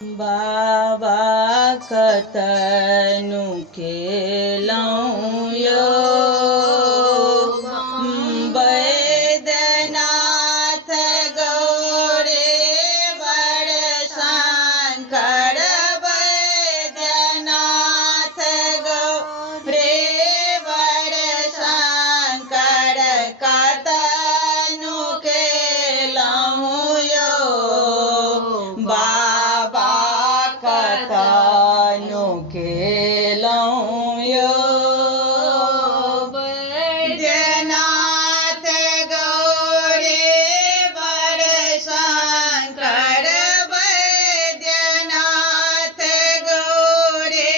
बाबा कतनु खेलौं यो वैद्यनाथ गौरे बड़ शंकर वैद्यनाथ गौरे बड़ शंकर कतनु खेलौं यो कतनु खेलौं यो वैद्यनाथ गौरे बड़ शंकर वैद्यनाथ गौरे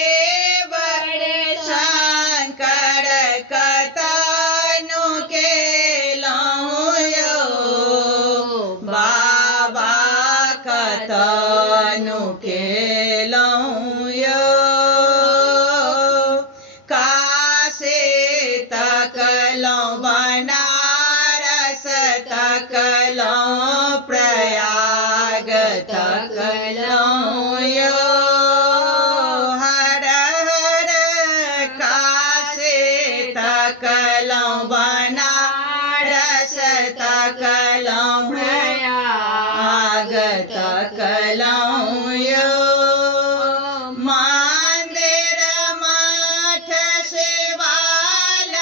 बड़ शंकर कतनु खेलौं यो बाबा कतनु खेलौं यो काशी तकलौं बनारस तकलौं प्रयाग तकलौं यो हर हर काशी तकलौं बनारस तकलौं प्रयाग तकलौं यो मंदिर मठ शिवालय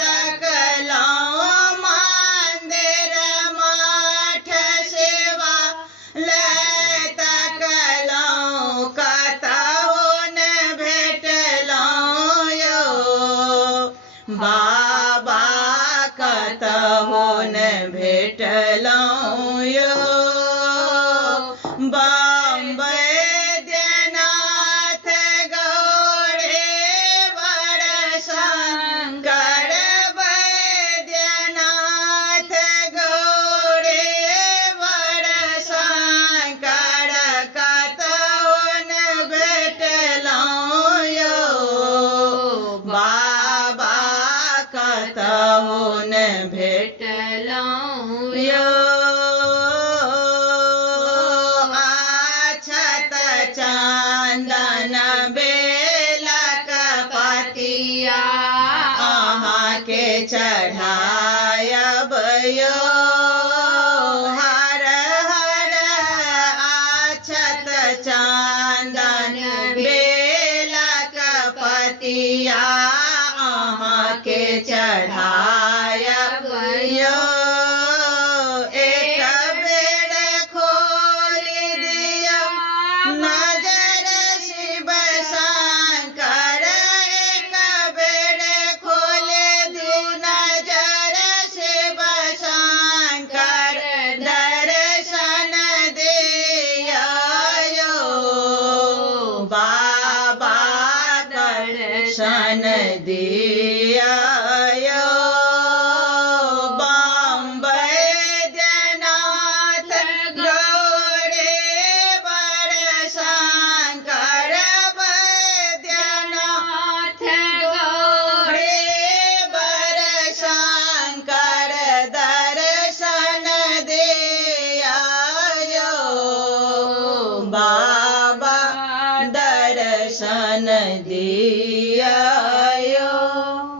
तकलौं मंदिर मठ शिवालय तकलौं कतहु न भेटलौं यो बाबा कतहु न भेटलौं यो वैद्यनाथ गौरे बड़ शंकर वैद्यनाथ गौरे बड़ शंकर कतहु न भेटलौं यो बाबा कतहु न भेटलौं यो चंदन बेलक पतिया अहाँ के चढ़ायब यो हर हर आछत चंदन बेलक पतिया अहाँ के चढ़ायब यो नजर शिव शंकर एक बेर खोले दू नजर शिव शंकर दर्शन दिया यो बाबा दर्शन दिया